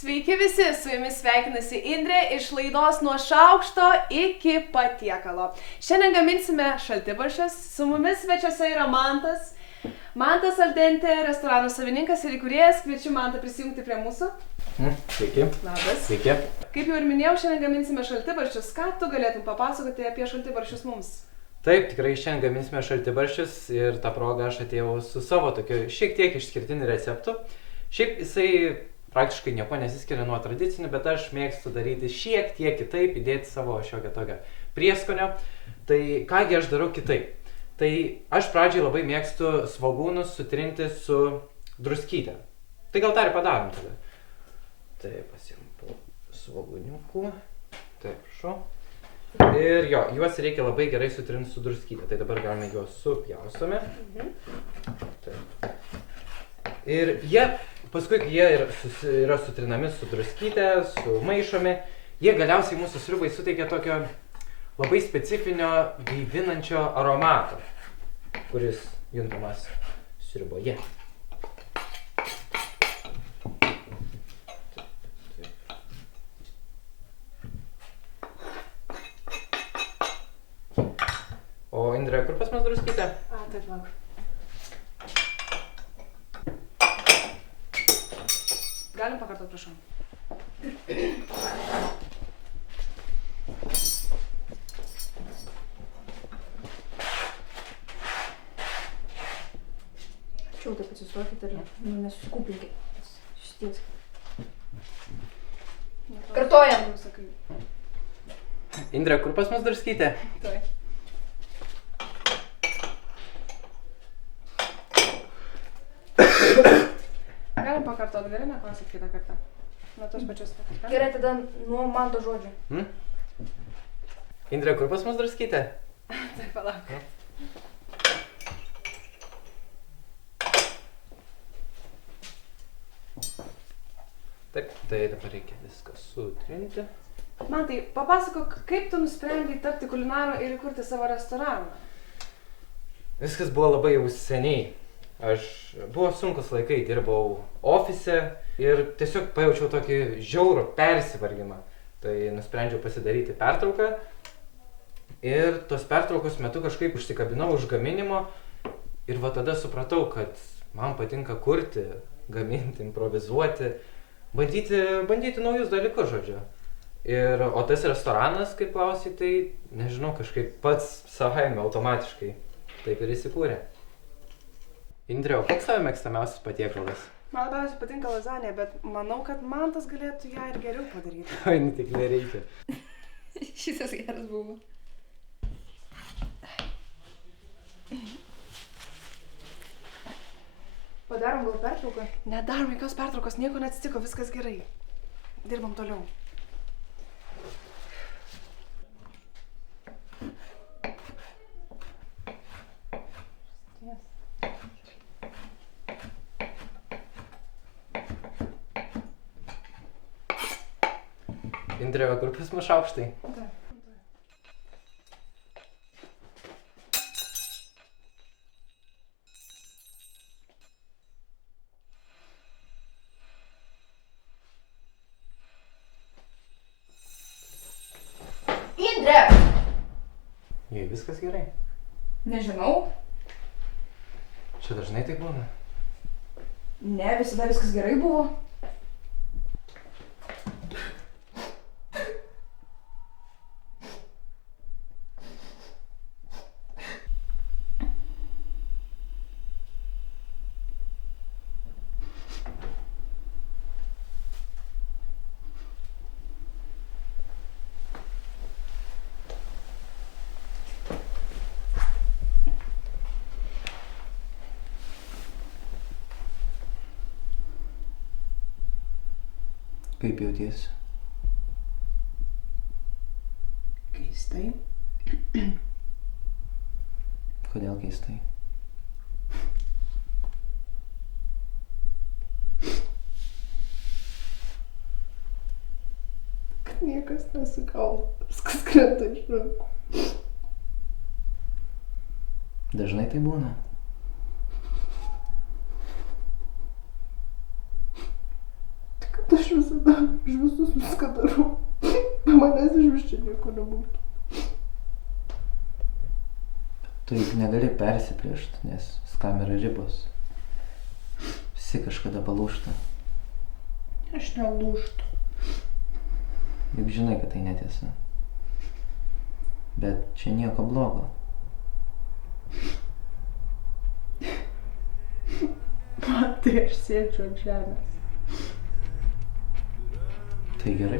Sveiki visi, su jumis sveikinasi Indrė iš laidos Nuo šaukšto iki patiekalo. Šiandien gaminsime šaltibarščius, su mumis svečiuose yra Mantas. Mantas Al Dente, restorano savininkas ir įkūrėjas, kviečiu Mantą prisijungti prie mūsų. Sveiki. Labas. Sveiki. Kaip jau ir minėjau, šiandien gaminsime šaltibarščius. Ką tu galėtum papasakoti apie šaltibarščius mums? Taip, tikrai šiandien gaminsime šaltibarščius ir tą progą aš atėjau su savo tokiu šiek tiek išskirtiniu receptu. Šiaip jisai praktiškai nieko nesiskiria nuo tradicinių, bet aš mėgstu daryti šiek tiek kitaip, įdėti savo šiokią tokią prieskonio. Tai kągi aš darau kitaip? Tai aš pradžiai labai mėgstu svogūnus sutrinti su druskyte. Tai gal tą ir padarom tada. Tai pasiimu svogūniukų. Taip, prašau. Ir jo, juos reikia labai gerai sutrinti su druskyte. Tai dabar galime juos supjaustome. Taip. Ir jie, paskui, kai jie yra sutrinami su druskyte, sumaišomi, jie galiausiai mūsų sriubai suteikia tokio labai specifinio gaivinančio aromato, kuris juntamas sriuboje. O Indrė, kur pas mus druskytė? Taip, lauk. Galim pakartot, prašau. Čia taip atsistokit ir nesusikūpinkit. Šities. Kartojam. Indrė, kur pas mus druskytė? Taip. Galim pakartot, gerai, neklausyt kitą kartą. Nuo tos pačios kartą. Gerai, tada nuo man to žodžio. Indrė, kur pas mus druskytė? Taip, palauk. Taip, tai dabar reikia viską sutrinti. Mantai, papasakok, kaip tu nusprendei tapti kulinaru ir įkurti savo restoraną? Viskas buvo labai jau seniai. Buvo sunkus laikai, dirbau ofise ir tiesiog pajaučiau tokį žiaurų persivargimą. Tai nusprendžiau pasidaryti pertrauką ir tos pertraukos metu kažkaip užsikabinau už gaminimo ir va tada supratau, kad man patinka kurti, gaminti, improvizuoti, bandyti naujus dalykus, žodžiu. O tas restoranas, kaip klausai, tai nežinau, kažkaip pats savaime automatiškai taip ir įsikūrė. Indrė, o koks tavo mėgstamiausias patiekalas? Man labiausiai patinka lazanė, bet manau, kad Mantas galėtų ją ir geriau padaryti. Oi, tik nereikia. Šitas geras buvo. Padarom gal pertrauką? Nedarom jokios pertraukos, nieko neatsitiko, viskas gerai. Dirbam toliau. Indrė, kur pas mus šaukštai? Indrė! Jei, viskas gerai. Nežinau. Čia dažnai tai būna. Ne, visada viskas gerai buvo. Kaip jautiesi? Keistai. Kodėl keistai? Kad niekas nesugauna, viskas krenta iš rankų. Dažnai tai būna. Kad aš aš visada už visus viską darau. Be manęs iš vis čia nieko nebūtų. Tu juk negali persiplėšti, nes viskam yra ribos. Visi kažkada palūžta. Aš nelūžtu. Juk žinai, kad tai netiesa. Bet čia nieko blogo. Tai aš sėdžiu ant žemės. Tai gerai.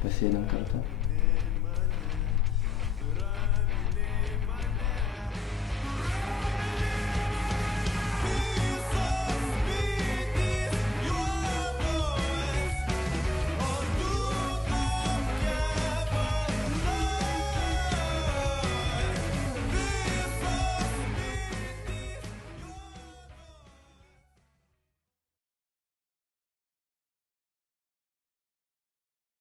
Pasėdėm kartu.